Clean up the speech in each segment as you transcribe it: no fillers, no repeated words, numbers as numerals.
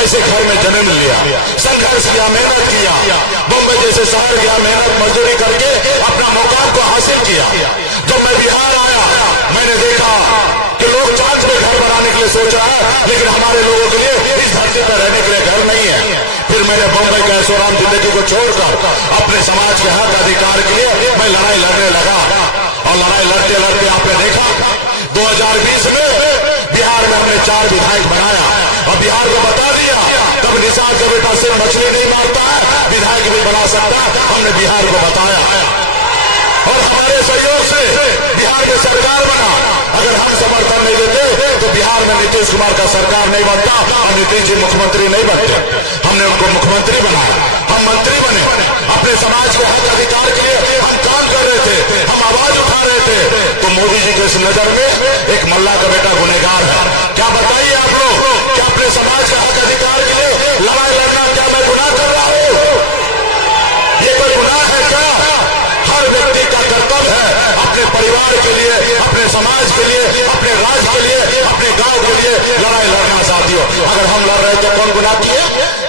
ऐसे घर में जन्म लिया, संघर्ष किया, मेहनत किया, बम्बई जैसे शहर गया, मेहनत मजदूरी करके अपना मुकाम को हासिल किया। जब मैं बिहार आया, मैंने देखा कि लोग चांद में घर बनाने के लिए सोच रहा है, लेकिन हमारे लोगों के लिए इस धरती पर रहने के लिए घर नहीं है। फिर मैंने बम्बई के ऐशोराम जिंदगी को छोड़कर अपने समाज के हक अधिकार के लिए मैं लड़ाई लड़ने लगा। और लड़ाई लड़ते लड़ते आपने देखा 2020 में बिहार में हमने 4 विधायक बनाया और बिहार को बता दिया तब निषाद का बेटा सिर्फ मछली नहीं मारता है, विधायक भी बना सकता है। हमने बिहार को बताया और हमारे सहयोग से बिहार की सरकार बना। अगर हम समर्थन नहीं देते तो बिहार में नीतीश कुमार का सरकार नहीं बनता और नीतीश जी मुख्यमंत्री नहीं बनते। हमने उनको मुख्यमंत्री बनाया, हम मंत्री बने, अपने समाज के हक अधिकार के लिए हम काम कर रहे थे, हम आवाज उठा रहे थे। तो मोदी जी की इस नजर में एक मल्ला का बेटा गुनहगार है। क्या बताइए आप लोग कि अपने समाज के हक अधिकार के लिए लड़ाई लड़ना क्या मैं गुनाह कर रहा हूं? ये कोई गुनाह है क्या? हर व्यक्ति का कर्तव्य है अपने परिवार के लिए, अपने समाज के लिए, अपने राज्य के लिए, अपने गांव के लिए लड़ाई लड़ना। साथियों, अगर हम लड़ रहे थे कौन गुनाह किया?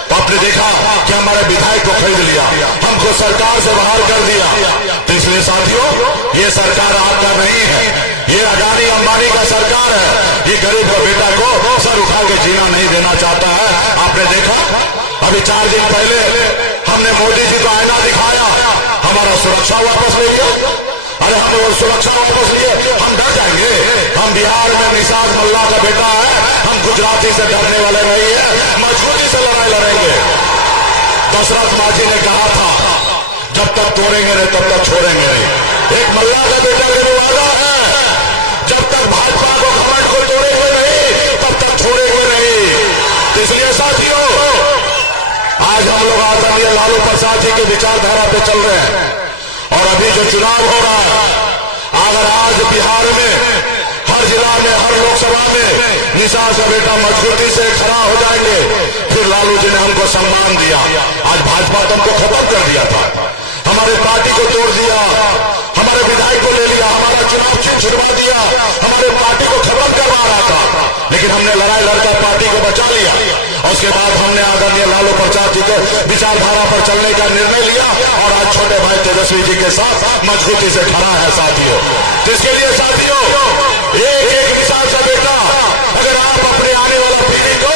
तो आपने देखा कि हमारे विधायक को खरीद लिया, हमको सरकार से बाहर कर दिया। तो इसलिए साथियों, ये सरकार आपका नहीं है, ये अडानी अंबानी का सरकार है। ये गरीब का बेटा को सर उठा के जीना नहीं देना चाहता है। आपने देखा अभी 4 दिन पहले हमने मोदी जी को आईना दिखाया, हमारा सुरक्षा वापस ले गया। अरे हम लोग सुरक्षा वापस लिए, हम डर जाएंगे? हम बिहार में निषाद मल्ला का बेटा है, हम गुजराती से डरने वाले नहीं है, मजबूती से लड़ाई लड़ेंगे। दशरथ माझी ने कहा था जब तक तोड़ेंगे नहीं तब तक छोड़ेंगे नहीं। एक मल्ला का बेटा का वादा है, जब तक भाजपा को घमंड को तोड़ेंगे नहीं तब तक छोड़ेंगे नहीं। इसलिए साथियों, आज हम लोग आदरणीय लालू प्रसाद जी की विचारधारा पे चल रहे हैं और अभी जो चुनाव हो रहा है, अगर आज बिहार में हर जिला में, हर लोकसभा में निषाद का बेटा मजबूती से खड़ा हो जाएंगे, फिर लालू जी ने हमको सम्मान दिया। आज भाजपा तो हमको खत्म कर दिया था, हमारे पार्टी को तोड़ दिया, हमारे विधायक को ले लिया, हमारा चुनाव चिन्ह छुड़वा दिया, हमारे पार्टी को खत्म करवा रहा था। लेकिन हमने लड़ाई लड़कर पार्टी को बचा लिया और उसके बाद हमने आदरणीय लालू प्रसाद जी के विचारधारा पर चलने का निर्णय लिया और आज छोटे भाई तेजस्वी जी के साथ मजबूती से खड़ा है। साथियों, जिसके लिए साथियों एक एक निषाद का बेटा, अगर आप अपने आने वाला पीढ़ी को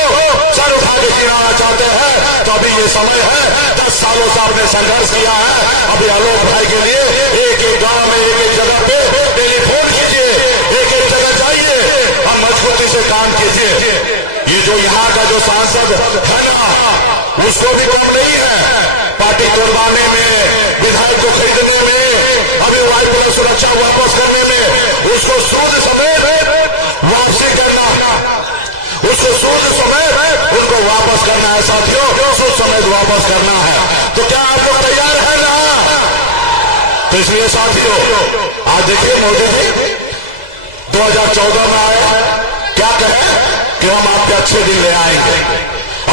सर उठा के जिलाना चाहते हैं तो अभी ये समय है। 10 सालों से आपने संघर्ष किया है, अभी आलोक भाई के लिए एक एक गांव में, एक एक जगह पे टेलीफोन कीजिए, एक एक जगह जाइए और मजबूती से काम कीजिए। ये जो यहाँ का जो सांसद है ना, उसको भी कम नहीं है पार्टी तोड़वाने में, विधायक को खरीदने में, अभी वायु सुरक्षा वापस करने में, उसको सूद समेत वापसी करना, उसको सूद समेत उनको वापस करना है। साथियों, सूद समेत वापस करना है, तो क्या आप लोग तैयार है ना? तो इसलिए साथियों, आज देखिए मोदी जी 2014 में आए, क्या कहे कि हम आपके अच्छे दिन ले आएंगे।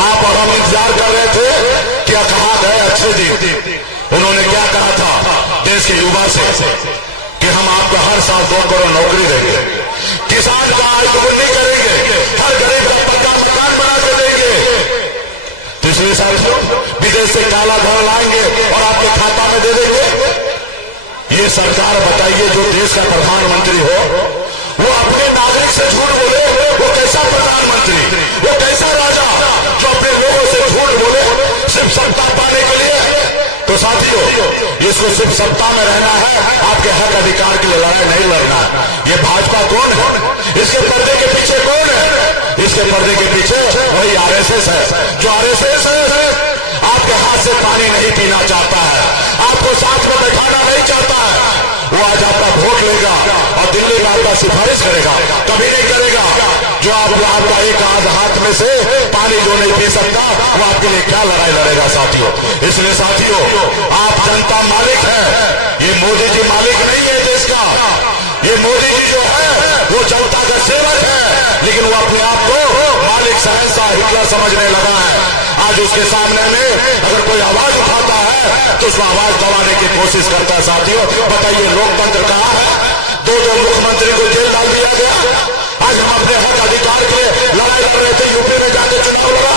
आप और हम इंतजार कर रहे थे कि कहां गए अच्छे दिन। उन्होंने क्या कहा था देश के युवा से कि हम आपको हर साल 2 करोड़ नौकरी देंगे, किसान का आय दोगुनी करेंगे, हर गरीब का पक्का मकान बना के देंगे। तो इसलिए साथियों, विदेश से काला धन लाएंगे और आपके खाता में दे देंगे। ये सरकार बताइए, जो देश का प्रधानमंत्री हो वो अपने नागरिक से झूठ बोले, वो कैसा प्रधानमंत्री, वो कैसा राजा जो अपने लोगों से झूठ बोले सिर्फ सत्ता पाने के लिए? तो साथियों, इसको सिर्फ सत्ता में रहना है, आपके हक अधिकार के लिए लड़ाई नहीं लड़ना। ये भाजपा कौन है? इसके पर्दे के पीछे कौन है? इसके पर्दे के पीछे वही आरएसएस है। जो आरएसएस है आपके हाथ से पानी नहीं पीना चाहता है, आपको साथ में बैठाना नहीं चाहता है। वो आज आपका वोट लेगा और दिल्ली में आपका सिफारिश करेगा, कभी नहीं करेगा। जो आपका एक आध हाथ में से पानी जो नहीं पी सकता, वो आपके लिए क्या लड़ाई लड़ेगा? साथियों, इसलिए साथियों, आप जनता मालिक है, ये मोदी जी मालिक नहीं है देश का। ये मोदी जी जो है वो जनता का सेवक है, लेकिन वो अपने आप को मालिक सहसा हिटलर समझने लगा है। आज उसके सामने में अगर कोई आवाज उठाता है तो उसको आवाज दबाने की कोशिश करता है। साथियों, बताइए लोकतंत्र कहाँ है? 2 मुख्यमंत्री को जेल डाल दिया गया। आज हम अपने हक अधिकार के लड़ाई लड़ रहे थे, यूपी में जाकर चुनाव लड़ा,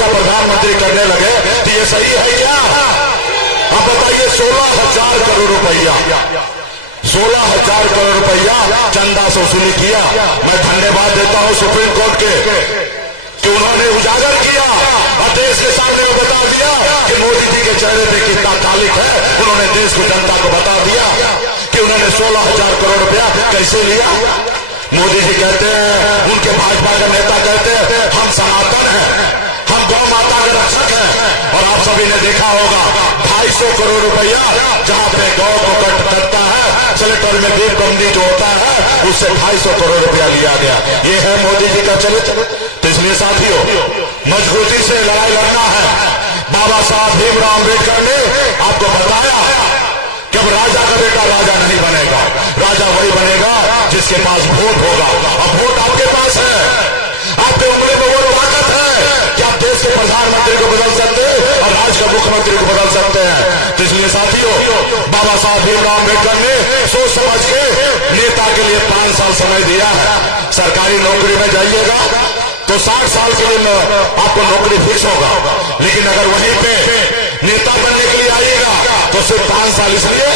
का प्रधानमंत्री करने लगे तो ये सही है क्या? अब बताइए 16,000 करोड़ रुपया 16,000 करोड़ रुपया चंदा से वसूली किया। मैं धन्यवाद देता हूं सुप्रीम कोर्ट के कि उन्होंने उजागर किया और देश के सामने में बता दिया कि मोदी जी के चेहरे पे कितना कालिक है। उन्होंने देश की जनता को बता दिया कि उन्होंने 16,000 करोड़ रुपया कैसे लिया। मोदी जी कहते हैं, उनके भाजपा के नेता कहते हैं हम सनातन हैं, हम गौ माता के रक्षक हैं। और आप सभी ने देखा होगा 250 करोड़ रुपया जहां पे गौ को कट करता है, सेलेक्टर में दीप बंदी जो होता है उससे 250 करोड़ रुपया लिया गया। ये है मोदी जी का चरित्र। तो इसलिए साथियों मजबूती से लड़ाई लड़ना है। बाबा साहब भीमराव अम्बेडकर ने आपको बताया कि अब राजा का बेटा राजा नहीं बनेगा, राजा वही बनेगा जिसके पास वोट होगा। अब वोट आपके पास है, आपके ऊपर में वो ताकत है कि आप देश के प्रधानमंत्री को बदल सकते हैं और राज्य का मुख्यमंत्री को बदल सकते हैं। तो इसलिए साथियों बाबा साहब भीमराव अम्बेडकर ने सोच समझ के नेता के लिए 5 साल समय दिया है। सरकारी नौकरी में जाइएगा तो 60 साल के लिए आपको नौकरी फिक्स होगा, लेकिन अगर वहीं पे नेता बनने के लिए आइएगा तो सिर्फ 5 साल इसलिए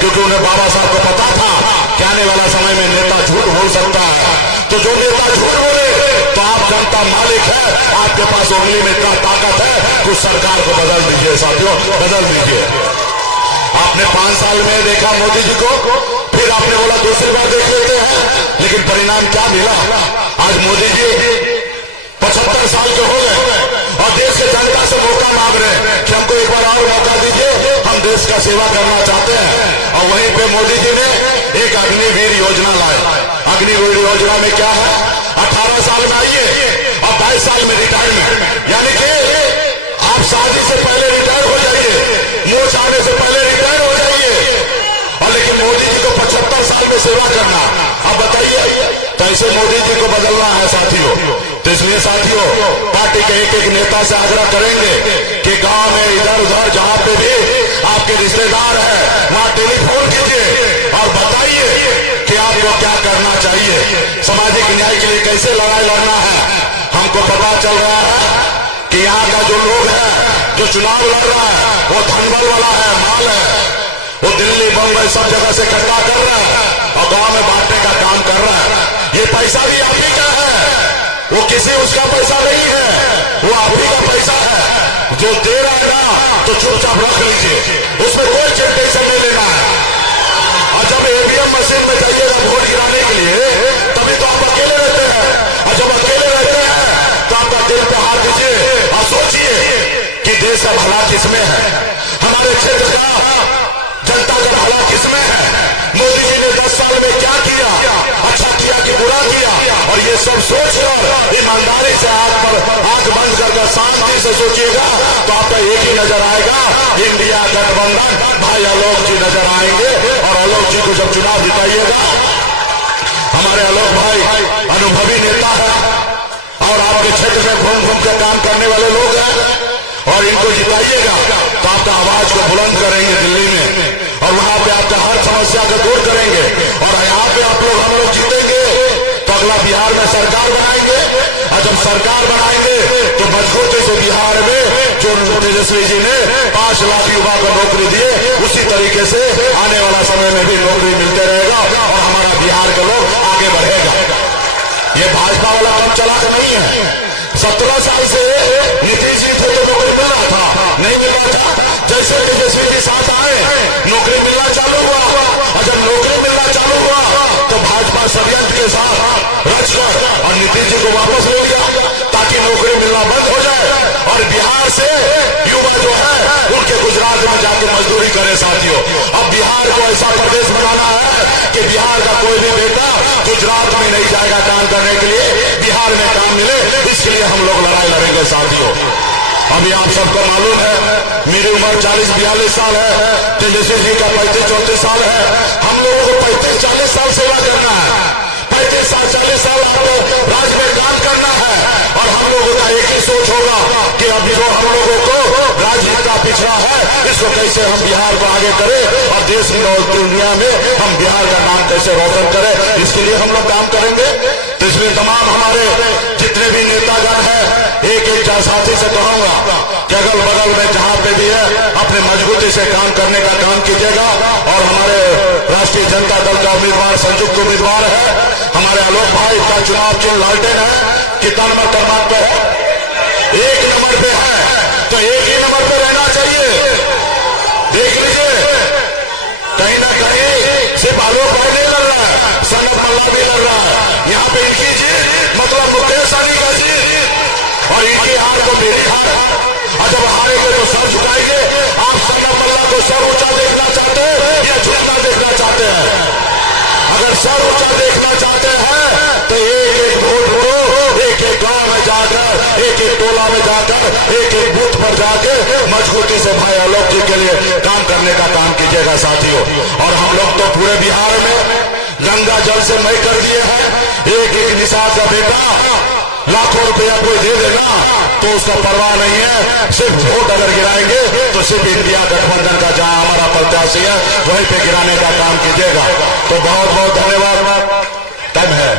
क्योंकि उन्हें बाबा साहब को पता था कि आने वाला समय में नेता झूठ बोल सकता है। तो जो नेता झूठ बोले तो आप जनता मालिक है, आपके पास उंगली में इतना ताकत है, कुछ सरकार को बदल दीजिए साथियों, बदल दीजिए। आपने 5 साल में देखा मोदी जी को, फिर आपने बोला दूसरी बार देख लेते हैं, लेकिन परिणाम क्या मिला? आज मोदी जी 75 साल के हो गए और देश की जनता से मौका मांग रहे हैं कि हमको एक बार और मौका दीजिए, हम देश का सेवा करना चाहते हैं। और वहीं पे मोदी जी ने एक अग्निवीर योजना लाई। अग्निवीर योजना में क्या है? 18 साल में आइए और 22 साल में रिटायरमेंट, यानी कि आप शादी से पहले रिटायर हो जाइए, मोच आने से पहले रिटायर हो जाइए। और लेकिन मोदी जी को 75 साल में सेवा करना, अब बताइए तो ऐसे मोदी जी को बदलना है साथियों। तो इसलिए साथियों पार्टी के एक नेता से आग्रह करेंगे कि गांव में इधर उधर जहां पे भी आपके रिश्तेदार हैं वहां टेलीफोन कीजिए और बताइए कि आपको क्या करना चाहिए, सामाजिक न्याय के लिए कैसे लड़ाई लड़ना है। हमको पता चल रहा है कि यहाँ का जो लोग है, जो चुनाव लड़ रहा है, वो धनबल वाला है, माल है, वो दिल्ली बम्बई सब जगह से इकट्ठा कर रहा है और गांव में बांटने का काम कर रहा है। ये पैसा भी आप ही का है, वो किसी उसका पैसा नहीं है, वो आप ही का पैसा है। जो दे रहा है ना तो चुपचाप रख लीजिए, उसमें कोई टेंशन नहीं लेना है। और जब ईवीएम मशीन में जाइएगा वोट गिराने के लिए, तभी तो आप अकेले रहते हैं। और जब अकेले रहते हैं तो आपका दिल पे हाथ दीजिए और सोचिए कि देश का भला किसमें है, हमारे क्षेत्र का जनता का भला किसमें है। मोदी जी ने 10 साल में क्या किया, अच्छा किया कि बुरा किया, और ये सब सोचकर ईमानदारी से आंख बंद करके शांति से सोचिएगा तो आपका एक ही नजर आएगा, इंडिया गठबंधन। भाई आलोक जी नजर आएंगे और आलोक जी को जब चुनाव जिताइएगा, हमारे आलोक भाई अनुभवी नेता है और आपके क्षेत्र में घूम घूम कर काम करने वाले लोग हैं, और इनको जिताइएगा तो आपका आवाज को बुलंद करेंगे दिल्ली में, और वहां पे आपका हर समस्या को दूर करेंगे। और यहाँ पे आप लोग हम लोग जीतेंगे तो अगला बिहार में सरकार बनाएंगे, और जब सरकार बनाएंगे तो मजबूती से बिहार में जो तेजस्वी जी ने 5 लाख युवा को नौकरी दिए, उसी तरीके से आने वाला समय में भी नौकरी मिलते रहेगा और हमारा बिहार के लोग आगे बढ़ेगा। ये भाजपा वाला काम चला नहीं है। 17 साल से नीतीश जी थे तो नौकरी मिल रहा था, नहीं मिल रहा था। जैसे तेजस्वी के साथ आए नौकरी मिलना चालू हुआ, और जब नौकरी मिलना चालू हुआ तो भाजपा षड्यंत्र के साथ रचकर और नीतीश जी को वापस ले लिया ताकि नौकरी मिलना बंद हो जाए और बिहार से युवा जो है उनके गुजरात में जाकर मजदूरी करे। साथियों अब बिहार को ऐसा प्रदेश बनाना है कि बिहार का कोई भी बेटा गुजरात में नहीं जाएगा काम करने के लिए, बिहार में काम मिले, इसके लिए हम लोग लड़ाई लड़ेंगे साथियों। अभी आप सबको मालूम है मेरी उम्र 40-42 साल है, तेजस्वी जी का 35-34 साल है। हम लोगों को 35-40 साल सेवा करना है, 35-40 साल राज्य में काम करना है, और हम लोगों का एक ही सोच होगा कि अभी जो हम लोगों को राज्य का पिछड़ा है इसको कैसे हम बिहार को आगे करें और देश में और दुनिया में हम बिहार का नाम कैसे रोशन करें, इसके लिए हम लोग काम करेंगे। तो इसमें तमाम हमारे जितने भी नेतागण हैं, एक एक साथी से कहूंगा कि अगल बगल में जहां पे भी है अपने मजबूती से काम करने का काम कीजिएगा। और हमारे राष्ट्रीय जनता दल का उम्मीदवार संयुक्त उम्मीदवार है हमारे आलोक भाई का चुनाव चिन्ह लालटेन है। कितना नंबर क्रमांक पे है? 1 नंबर पे है, तो 1 ही नंबर पे रहना चाहिए। देख लीजिए, कहीं ना कहीं सिर्फ आलोक भाई नहीं लड़ रहा है, सनत मल्ला भी लड़ रहा है। यहाँ पे इनकी जीत मतलब मुकेश सहनी का जीत और इनकी हार को मेरी हार। और जब हारेंगे तो सर झुकाएंगे। आप सनत मल्ला को सर ऊंचा देखना चाहते हैं या झुकना देखना चाहते हैं? अगर सर ऊंचा देखना चाहते हैं तो एक एक वोट को एक एक गांव में जाकर, एक एक टोला में जाकर, एक एक बूथ पर जाकर मजबूती से भाई आलोक जी के लिए काम करने का काम कीजिएगा साथियों। और हम लोग तो पूरे बिहार में गंगा जल से मय कर दिए हैं। एक एक निषाद का बेटा लाखों रुपया कोई दे देगा तो उसका परवाह नहीं है। सिर्फ वोट अगर गिराएंगे तो सिर्फ इंडिया गठबंधन का जहां हमारा प्रत्याशी है वहीं पे गिराने का काम कीजिएगा। तो बहुत बहुत धन्यवाद। टाइम है,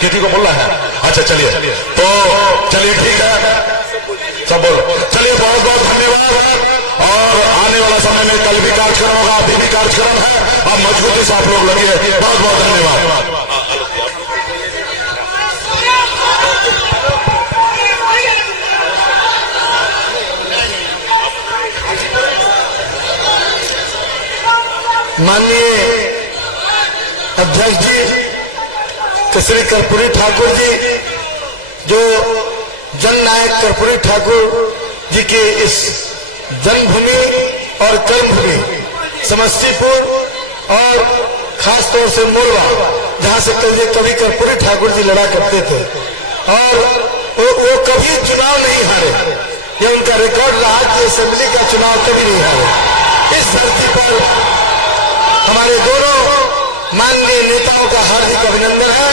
किसी को बोलना है? अच्छा चलिए, तो चलिए ठीक है, सब बोलो। चलिए बहुत बहुत धन्यवाद। और आने वाला समय में कल भी कार्यक्रम होगा, अभी भी कार्यक्रम है और मजबूती से आप लोग लगे। बहुत बहुत धन्यवाद। माननीय अध्यक्ष जी केसरी कर्पूरी ठाकुर जी, जो जननायक कर्पूरी ठाकुर जी के इस जन्मभूमि और कर्मभूमि समस्तीपुर और खास तौर से मोरवा, जहां से कभी कर्पूरी ठाकुर जी लड़ा करते थे और वो कभी चुनाव नहीं हारे। ये उनका रिकॉर्ड रहा कि असेंबली का चुनाव कभी नहीं हारे। इस धरती पर हमारे दोनों माननीय नेताओं का हार्दिक अभिनंदन है।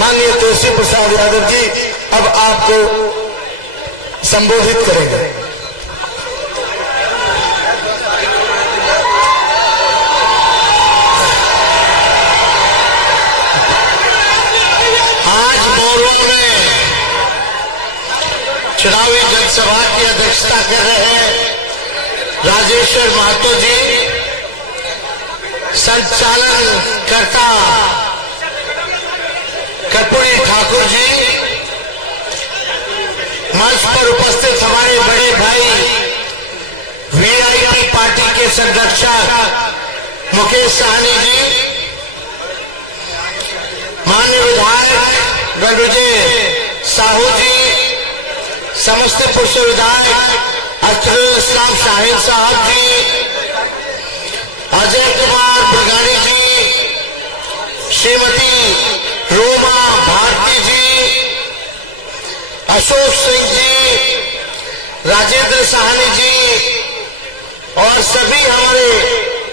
माननीय तेजस्वी प्रसाद यादव जी अब आपको संबोधित करेंगे। आज मोरवा में चुनावी जनसभा की अध्यक्षता कर रहे हैं राजेश्वर महतो जी, संचालन करता कर्पूरी ठाकुर जी, मंच पर उपस्थित हमारे बड़े भाई वीआईपी पार्टी के संरक्षक मुकेश सहनी जी, माननीय विधायक रणविजय साहू जी, समस्तीपुर से विधायक अख्तरुल इस्लाम शाहिद साहब जी, अजय कुमार बगानी जी, श्रीमती रोमा भारती जी, अशोक सिंह जी, राजेंद्र साहनी जी और सभी हमारे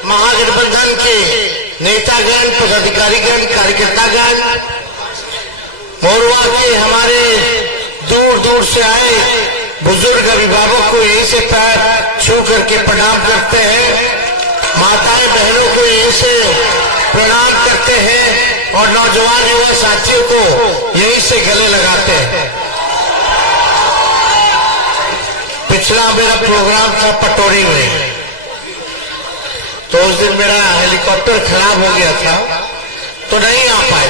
महागठबंधन के नेतागण, पदाधिकारीगण, कार्यकर्तागण, मोरवा के हमारे दूर दूर से आए बुजुर्ग अभिभावक को यहीं से पैर छू करके प्रणाम करते हैं, माताएं बहनों को यहीं से प्रणाम करते हैं और नौजवान युवा साथियों को यहीं से गले लगाते हैं। पिछला मेरा प्रोग्राम था पटोरी में, तो उस दिन मेरा हेलीकॉप्टर खराब हो गया था तो नहीं आ पाए।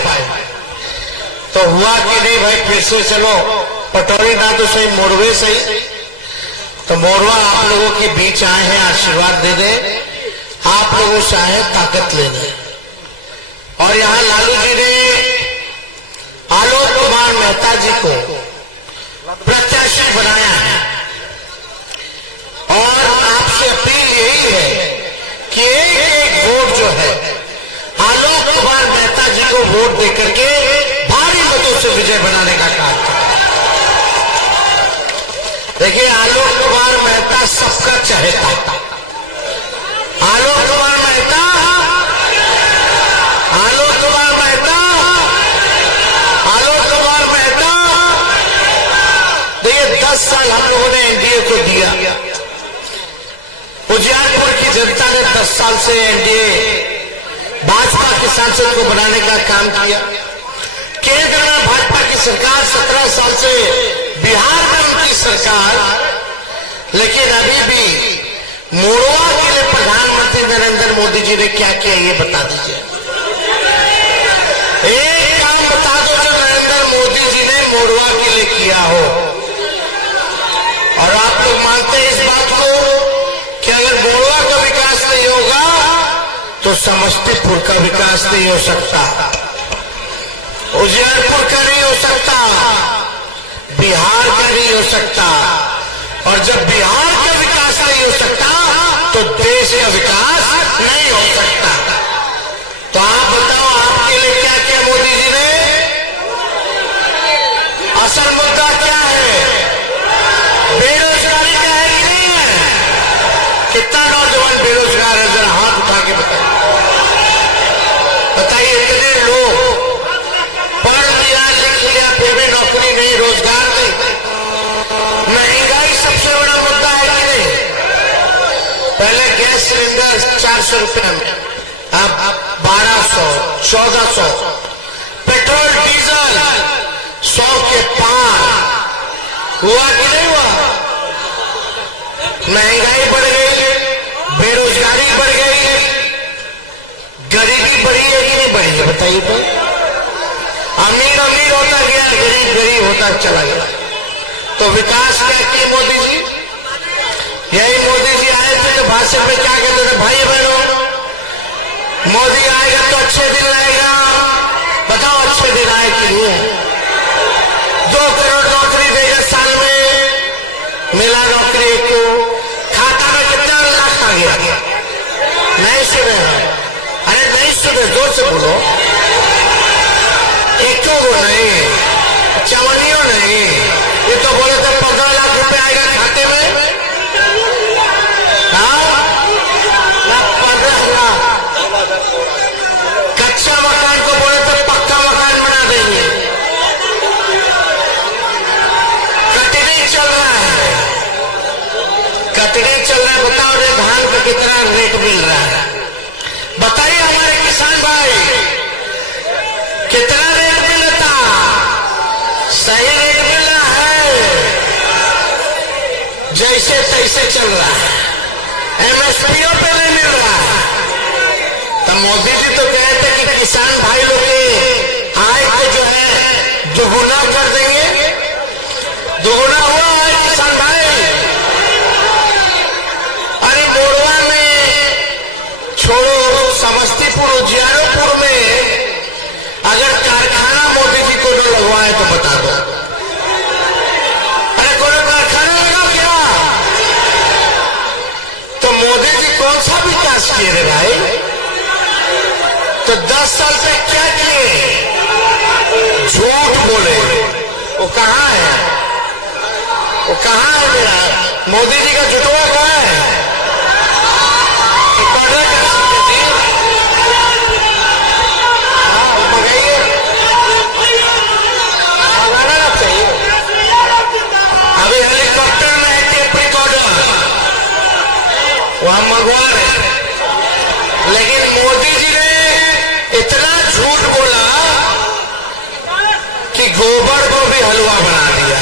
तो हुआ कि नहीं भाई फिर से चलो पटोरी ना तो सही मोरवे सही। तो मोरवा आप लोगों के बीच आए हैं आशीर्वाद देने, आप लोगों से आए ताकत लेने। और यहाँ लालू जी ने आलोक कुमार मेहता जी को प्रत्याशी बनाया है और आपसे अपील यही है कि एक एक वोट जो है आलोक कुमार मेहता जी को वोट देकर के भारी मतों से विजय बनाने का काम करें। देखिए आलोक कुमार मेहता सबका चहेता, आलोक कुमार मेहता को बनाने का काम किया। केंद्र में भाजपा की सरकार 17 साल से, बिहार में उनकी सरकार, लेकिन अभी भी मोड़वा के लिए प्रधानमंत्री नरेंद्र मोदी जी ने क्या किया ये बता दीजिए। एक काम बता दो जो नरेंद्र मोदी जी ने मोड़वा के लिए किया हो। और आप लोग मानते हैं इस बात को कि अगर मोड़वा का विकास नहीं होगा तो समस्तीपुर का विकास नहीं हो सकता, उजियारपुर का नहीं हो सकता, बिहार का नहीं हो सकता। और जब बिहार का विकास नहीं हो सकता तो देश का विकास नहीं हो सकता। तो आप बताओ आपके लिए क्या किया मोदी जी ने? असल मुद्दा क्या है? बेरोजगारी का है कि नहीं है? कितना नौजवान बेरोजगार है? जरा हाथ उठा के बताइए। इतने लोग पढ़ लिया लिख लिया फिर भी नौकरी नहीं, रोजगार नहीं। महंगाई सबसे बड़ा मुद्दा है कि नहीं? पहले गैस सिलेंडर 400 रुपए में, अब 1200, 1400। पेट्रोल डीजल 100 के पार हुआ कि नहीं हुआ? महंगाई बढ़ गई, बेरोजगारी बढ़ गई, गरीबी बढ़ी है कि नहीं बढ़ी है? बताइए तो। अमीर अमीर होता गया, गरीब गरीब होता चला गया। तो विकास क्या किए मोदी जी? यही मोदी जी आए थे जो भाषण में क्या कहते थे? भाई बहनों, मोदी आएगा तो अच्छे दिन आएगा। बताओ अच्छे दिन आए कि नहीं है? 2 करोड़ नौकरी देगा साल में, मिला नौकरी को, खाता में कितना लाख आ गया? नहीं सुने? अरे नहीं सुने, जोर से बोलो। एक नहीं, चवनियों नहीं, ये तो बोले थे 15 लाख रुपए आएगा खाते में। हाँ, 15 लाख। कच्चा मकान को बोले तो पक्का मकान बना देंगे। कटनी चल रहा है, कटनी चल रहा है। बताओ रे धान का कितना रेट मिल रहा है? बताइए हमारे किसान भाई, कितना रेट मिलता? सही रेट मिल रहा है? जैसे तैसे चल रहा है, एमएसपीओ पे नहीं मिल रहा है। तो मोदी जी तो कहे थे कि किसान भाई लोग के आय को जो है दोगुना कर देंगे। दोगुना हुआ है किसान भाई? अरे मोड़वा में छोड़ो, समस्तीपुर उजियारपुर में अगर कारखाना मोदी जी को न लगवाए तो बता दो। अरे कोई कारखाना लगाओ क्या? तो मोदी जी कौन सा विकास किए रे भाई? तो 10 साल तक क्या किए? झूठ बोले। वो कहाँ है? वो कहाँ है मेरा मोदी जी का जुटवा? कहाँ है? अभी हेलीकॉप्टर में है टेप रिकॉर्डर, वहां मंगवा रहे। लेकिन मोदी जी ने इतना झूठ बोला कि गोबर को भी हलवा बना दिया।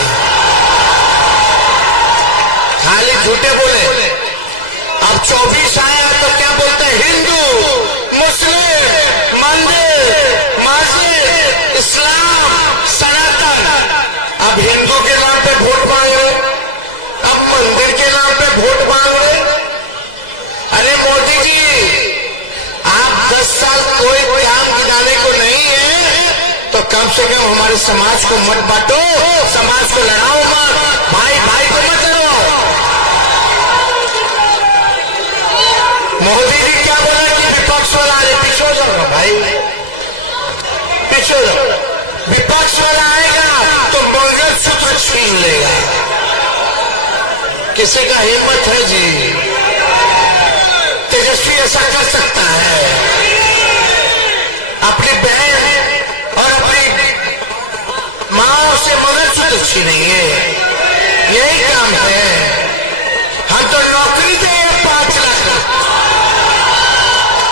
खाली झूठे बोले। अब 24 आया तो क्या बोलते हैं? हिंदू, मुस्लिम, मंदिर, मस्जिद, इस्लाम, सनातन। अब हिंदू के नाम पे वोट मांग रहे, अब मंदिर के नाम पे वोट मांग रहे। अरे मोदी जी, आप 10 साल कोई काम दिलाने को नहीं है तो कम से कम हमारे समाज को मत बांटो, समाज को लड़ाओ मत, भाई भाई को मत लड़ाओ। मोदी जी क्या बोला कि विपक्ष वाला पीछे हो जाओ भाई, पीछे हो जाओ। विपक्ष वाला आएगा तो मंगलसूत्र छीन लेगा। किसी का हिम्मत है जी? तेजस्वी ऐसा कर सकता है? अपनी बहन और अपनी मां से मंगलसूत्र छीनेंगे? यही काम है। हम तो नौकरी दे 5 लाख,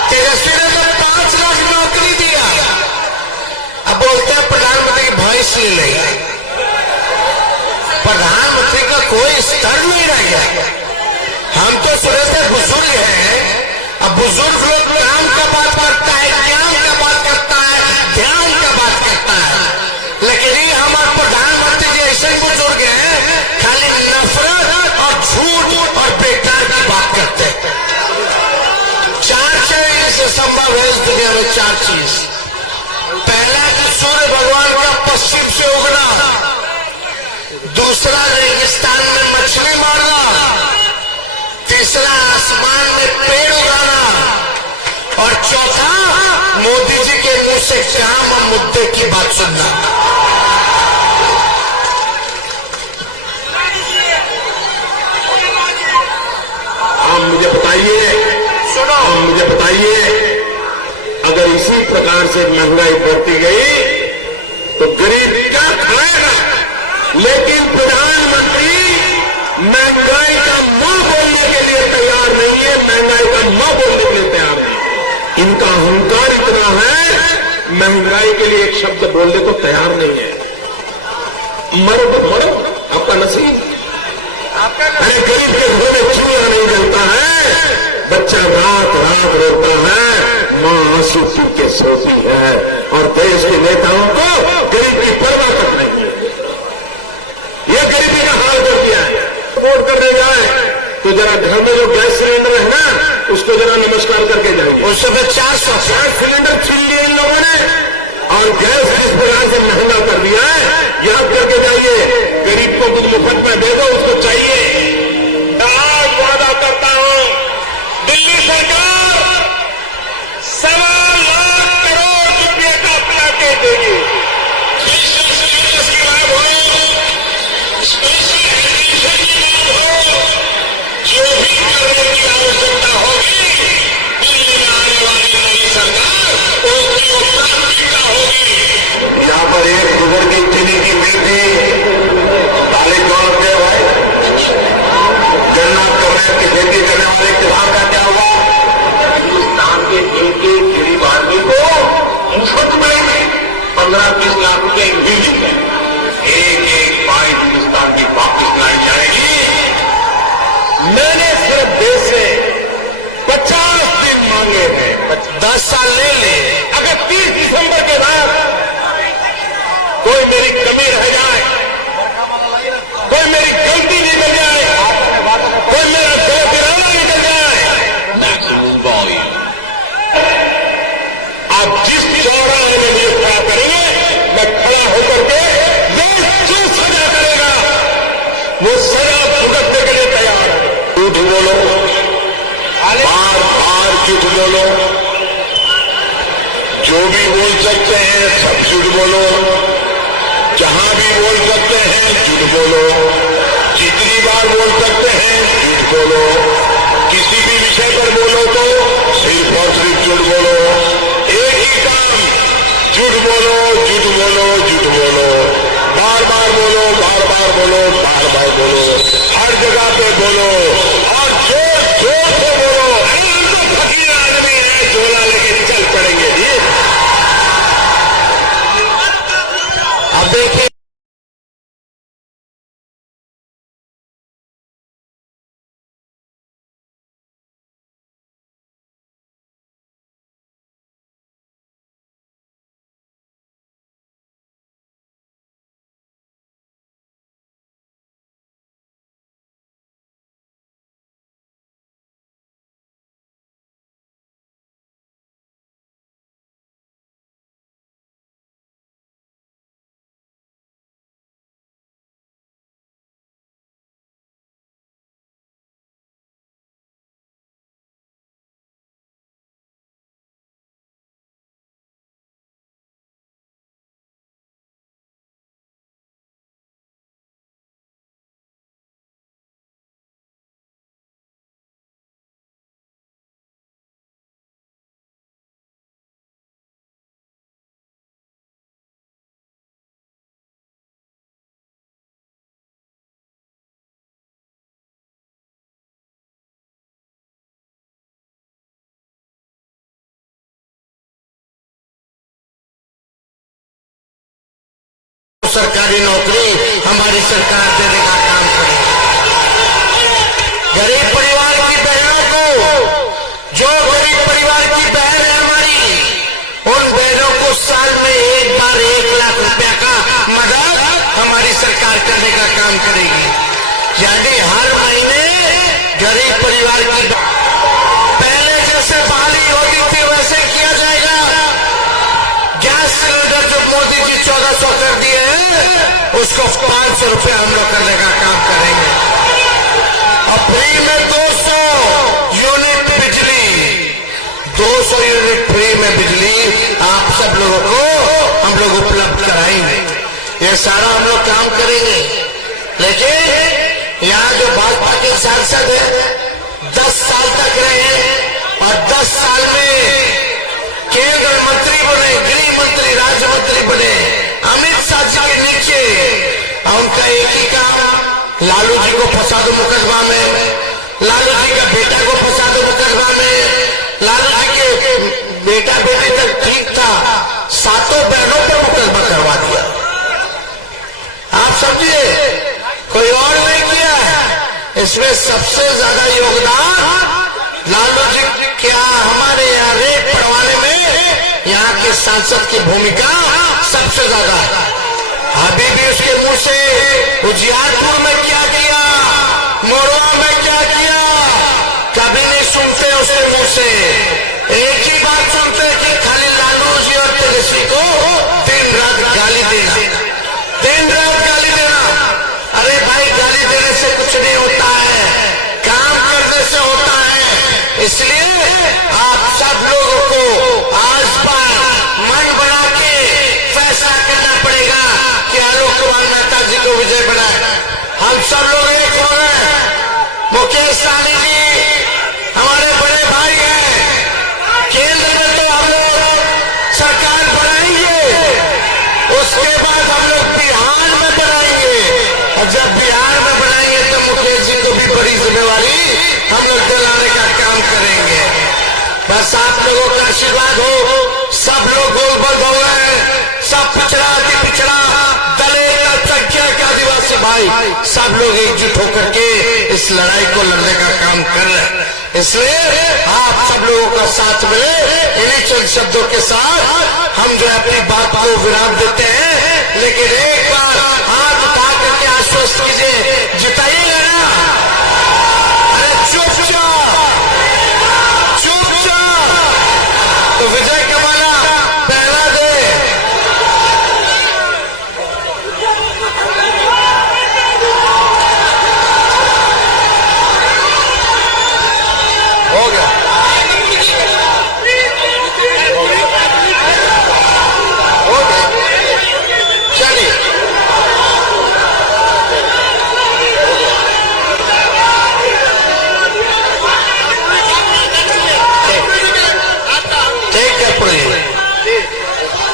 तेजस्वी ने तो 5 लाख नौकरी दिया। मिलेगा। प्रधानमंत्री का कोई स्तर नहीं रह गया। हम तो सुने थे बुजुर्ग हैं, अब बुजुर्ग लोग काम का बात करता है, ज्ञान का बात करता है, ध्यान का बात करता है, लेकिन ये हमारे प्रधानमंत्री जी ऐसे बुजुर्ग हैं खाली नफरत और झूठ और बेकार की बात करते हैं। चार चीज से संभव है इस दुनिया में, चार चीज। पहला कि सूर्य भगवान का पश्चिम से उगना, दूसरा रेगिस्तान में मछली मारना, तीसरा आसमान में पेड़ उगाना, और चौथा मोदी जी के मुंह से काम और मुद्दे की बात सुनना। आप मुझे बताइए, सुनो, मुझे बताइए, अगर इसी प्रकार से महंगाई बढ़ती गई तो गरीब क्या खाएगा? लेकिन प्रधानमंत्री महंगाई का मां बोलने के लिए तैयार नहीं है, महंगाई का मां बोलने के लिए तैयार नहीं। इनका अहंकार इतना है, महंगाई के लिए एक शब्द बोलने को तैयार नहीं है। मरो मरो, आपका नसीब। अरे गरीब के घर में चूल्हा नहीं जलता है, बच्चा रात रात रोता है, मां आंसू पी के सोती है, और देश के नेताओं को गरीब की परवाह तक नहीं है। ये गरीबी का हाल कर दिया है। वोट करने जाए तो जरा घर में जो गैस सिलेंडर है ना, उसको जरा नमस्कार करके जाए। उस समय 400 सिलेंडर छीन लिए इन लोगों ने, और गैस इस प्रकार से महंगा कर दिया है। याद करके जाइए, गरीब को कुछ मुफ्त में दे दो, उसको चाहिए। आज वादा करता हूं, दिल्ली सरकार 1.25 लाख करोड़ रुपए का पैकेज देगी। जो भी करने की आवश्यकता होगी, दिल्ली में आने वाली नई सरकार उसकी प्राथमिकता होगी। यहाँ पर एक बुजुर्ग चीनी की बेटी काले चौल के भाई गन्ना कमाई की खेती करने वाले किसान का क्या हुआ? हिंदुस्तान के एक एक गरीब आदमी को मुफ्त में 15-20 लाख रुपए मिलेंगे। एक एक पाई हिंदुस्तान की वापस लाई जाएगी। मैंने सिर्फ देश से 50 दिन मांगे हैं, 10 साल ले ले। अगर 30 दिसंबर के बाद कोई मेरी कमी रह जाए, कोई मेरी गलती निकल जाए, कोई मेरा गलत इरादा निकल जाए, मैक्सिमम वॉल्यूम आप जिस चौराहे में मुझे खड़ा करेंगे, मैं खड़ा होकर के देश जो सजा करेगा वो सजा भुगतने के लिए तैयार है। झूठ बोलो, बार बार झूठ बोलो, जो भी बोल सकते हैं सब झूठ बोलो, जहां भी बोल सकते हैं झूठ बोलो, जितनी बार बोल सकते हैं झूठ बोलो, किसी भी विषय पर बोलो तो सिर्फ और सिर्फ झूठ बोलो। एक ही काम, झूठ बोलो, झूठ बोलो, झूठ बोलो, बार बार बोलो, बार बार बोलो, बार बार बोलो, हर जगह पे बोलो, और जोर जोर से बोलो। अरे हम तो फकीर आदमी है, झोला लेके चल पड़ेंगे। अब देखिए सरकारी नौकरी हमारी सरकार देने का काम करेगी। गरीब परिवार की बहनों को, जो गरीब परिवार की बहन है हमारी, उन बहनों को साल में एक बार 1 लाख रुपया का मदद हमारी सरकार करने का काम करेगी। यानी हर महीने गरीब परिवार की पहले जैसे बहाली होती थी वैसे किया जाएगा। गैस सिलेंडर जो मोदी जी 1400 कर दिए हैं उसको 500 रुपया हम लोग करने का काम करेंगे। और फ्री में 200 यूनिट बिजली, 200 यूनिट फ्री में बिजली आप सब लोगों को हम लोग उपलब्ध कराएंगे। ये सारा हम लोग काम करेंगे। लेकिन यहाँ जो भाजपा के सांसद है 10 साल तक रहे और 10 साल में केंद्र मंत्री बने, गृह मंत्री, राज्य मंत्री बने, अमित शाह जी के नीचे। उनका एक ही काम, लालू जी को फंसा दो मुकदमा में, लालू जी का बेटा को फंसा दो मुकदमा में। लालू जी के बेटा बेटी तक ठीक था, 7 बहनों पर मुकदमा करवा दिया। आप समझिए, कोई और नहीं किया। इसमें सबसे ज्यादा योगदान लालू जी क्या हमारे यहाँ रेप पड़वाने में यहाँ के सांसद की भूमिका सबसे ज्यादा है। अभी भी उसके मुंह से उजियारपुर में क्या किया, मोरवा में क्या किया, कभी नहीं सुनते उसके मुंह से। एक ही बात सुनते कि खाली लालू जी और तेजस्वी को दिन रात गाली देना, दिन रात गाली देना। अरे भाई, गाली देने से कुछ नहीं होता है, काम करने से होता है। इसलिए आप सब लोगों को आज पर मन बना के फैसला करना पड़ेगा कि आलोक कुमार मेहता जी को विजय बनाए। हम सब लोग एक हो गए। मुकेश सहनी जी हमारे बड़े भाई हैं। केंद्र में तो हम लोग सरकार बनाएंगे, उसके बाद हम लोग बिहार में बनाएंगे। और जब बिहार में बनाएंगे तो मुकेश जी को भी बड़ी जिम्मेवारी हम लोग दिलाने का काम करेंगे। बस आप लोगों का आशीर्वाद हो। सब लोग गोलबद्ध हो गए, सब पिछड़ा अति पिछड़ा, दलित, अल्पसंख्यक, आदिवासी भाई सब लोग एकजुट होकर के इस लड़ाई को लड़ने का काम कर रहे हैं। इसलिए आप सब लोगों का साथ मिले। इन्हीं चंद शब्दों के साथ हम जो अपनी बात को विराम देते हैं। लेकिन एक बार हाथ उठा करके आश्वस्त कीजिए, जिताइएगा ना? अरे चुपचाप चुपचाप तो विजय कमाना पहला दे। हो गया, हो गया, चलिए।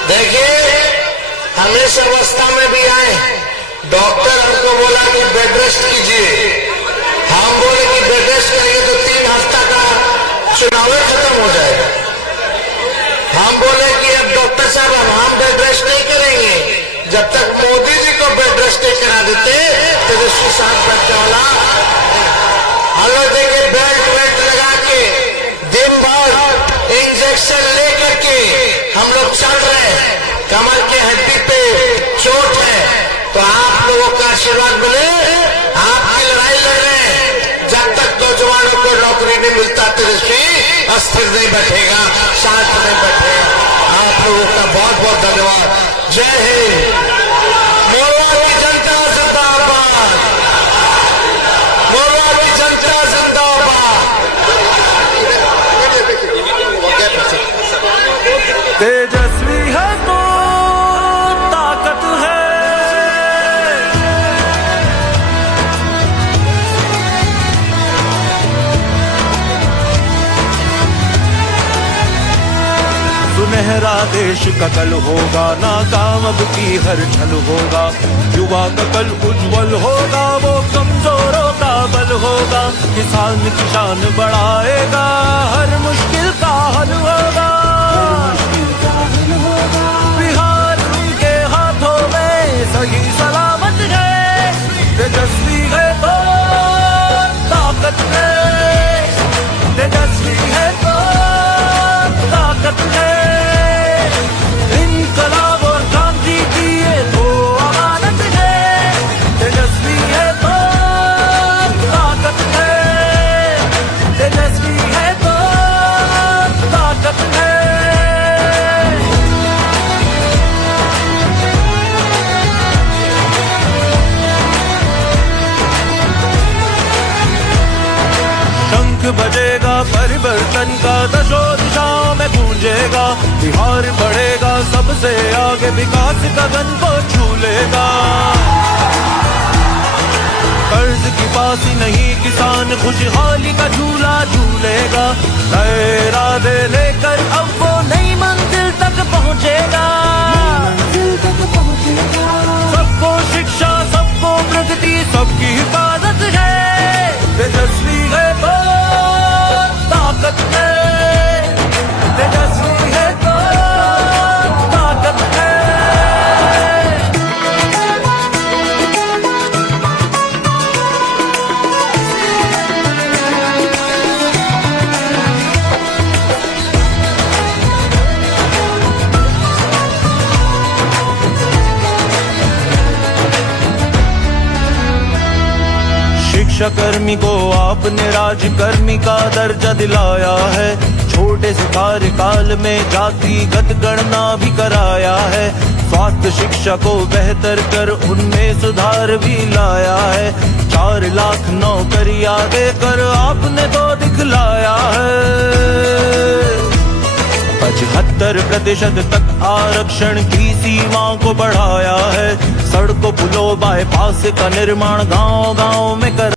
देखिए, हम इस अवस्था में भी आए, डॉक्टर हमको बोला कि बेड रेस्ट कीजिए। हम बोले कि बेड रेस्ट करेंगे तो 3 हफ्ता का चुनाव खत्म हो जाएगा। हम बोले कि अब डॉक्टर साहब अब हम बेड रेस्ट नहीं करेंगे जब तक मोदी जी को बेड रेस्ट नहीं करा देते। तेजस्वी साहब बैठने वाला हम लोग देंगे, बेल्ट वेल्ट लगा के दिन भर इंजेक्शन लेकर के हम लोग चल रहे हैं। कमर के हड्डी पे चोट है तो आप लोगों का आशीर्वाद मिले। आपकी लड़ाई लड़ रहे हैं। जब तक नौजवानों को नौकरी नहीं मिलता तेजस्वी अस्थिर नहीं बैठेगा, शांत नहीं बैठेगा। आप लोगों का बहुत बहुत धन्यवाद। जय हिंद। मोरवा की जनता जिंदाबाद, मोरवा की जनता जिंदाबाद। तेजस्वी है तो ताकत है, सुनहरा देश का कल होगा, नाकाम अब की हर छल होगा। युवा का कल उज्जवल होगा, वो कमजोरों का बल होगा। किसान की शान बढ़ाएगा, हर मुश्किल का हल होगा। बिहार उनके हाथों में सही बजेगा, परिवर्तन का दशो दिशाओं में गूंजेगा। बिहार बढ़ेगा, सबसे आगे विकास गगन को छू लेगा। कर्ज की पासी नहीं किसान, खुशहाली का झूला झूलेगा। नए इरादे लेकर अब वो नई मंजिल तक पहुंचेगा। सबको शिक्षा, सबको प्रगति, सबकी हिफाजत है। तेजस्वी है तो ताकत है, तेजस्वी है तो ताकत है। शिक्षाकर्मी को आपने राजकर्मी का दर्जा दिलाया है। छोटे से कार्यकाल में जातिगत गणना भी कराया है। स्वास्थ्य शिक्षा को बेहतर कर उनमें सुधार भी लाया है। 4 लाख नौकरियां देकर आपने तो दिखलाया है। 75% तक आरक्षण की सीमा को बढ़ाया है। सड़कों पुलों बाईपास का निर्माण गांव-गांव में कर